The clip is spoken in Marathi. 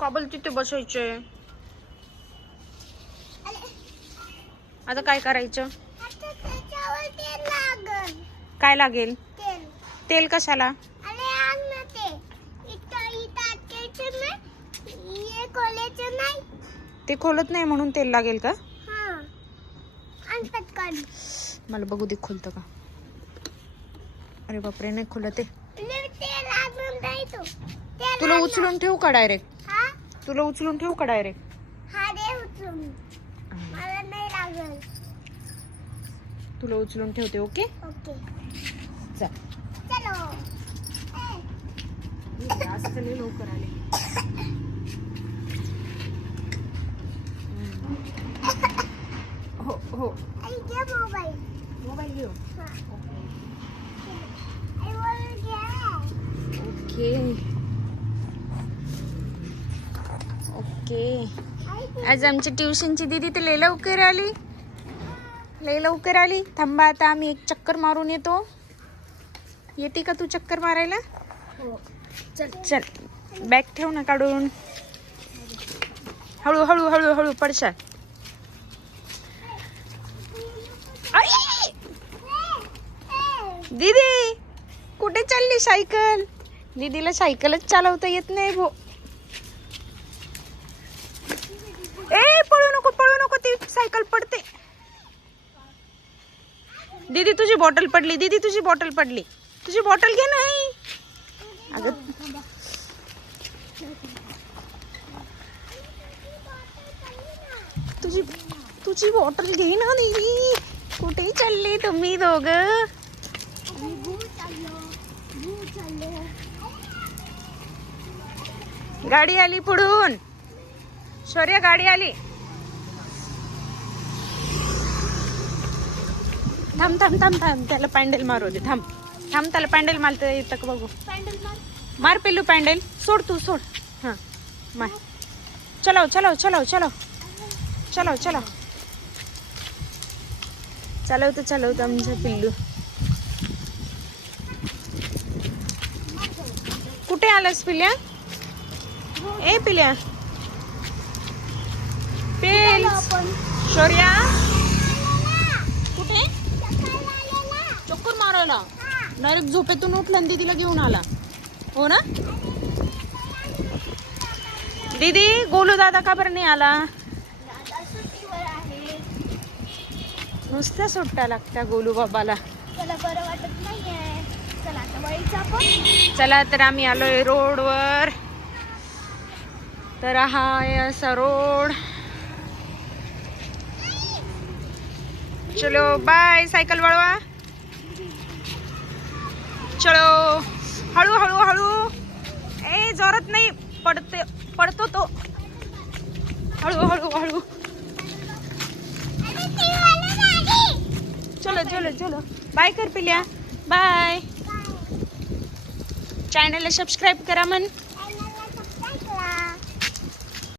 काबल तिथे बसायचे. आता काय करायचं? काय लागेल? तेल कशाला? ते खोलत नाही म्हणून तेल लागेल का? मला बघू दे खोलतं का. अरे बापरे, नाही खोलत आहे. तुला उचलून ठेवू का डायरेक्ट? तुला उचलून ठेवू का डायरेक्ट? तुला उचलून ठेवते. ओके चल. आज तर लई लवकर आले. हो हो मोबाईल घेऊ. Okay okay. आज आमच्या ट्युशनची दीदी तर लई लवकर आली. थांबा आता आम्ही एक चक्कर मारून येतो. येते का तू चक्कर मारायला? चल बॅग ठेव ना काढून. हळू हळू हळू हळू पडशाल. दीदी कुठे चालली सायकल? दीदीला सायकलच चालवता येत नाही भो. पळू नको ती सायकल पडते. दीदी तुझी बॉटल पडली. तुझी बॉटल घे नाही. अगं तुझी बॉटल घे ना दीदी. कुठे चालले तुम्ही दोघं? गाडी आली पुढून. शौर्य गाडी आली. थांब त्याला पॅन्डल मारू दे. थांब त्याला पॅन्डल मारता येतं का बघू. मार पिल्लू पॅन्डल. सोड तू सोड. हां मार. चलो चालवतो आमचं पिल्लू. कुठे आलास पिल्या? पिल्या पेल. शौर्या कुठे? चक्कर मारायला. डायरेक्ट झोपेतून उठला आणि दीदीला घेऊन आला. हो ना दीदी? गोलू दादा का बरं नाही आला? नुसत्या सुट्ट्या लागत्या गोलू बाबाला. चला तर आम्ही आलोय रोडवर. तर हा आहे असा रोड. चलो बाय. सायकल वळवा. चलो हळू. जोरात नाही. पडतो तो. हळू. चलो बाय कर पिल्या. बाय. चॅनलला सबस्क्राईब करा मन.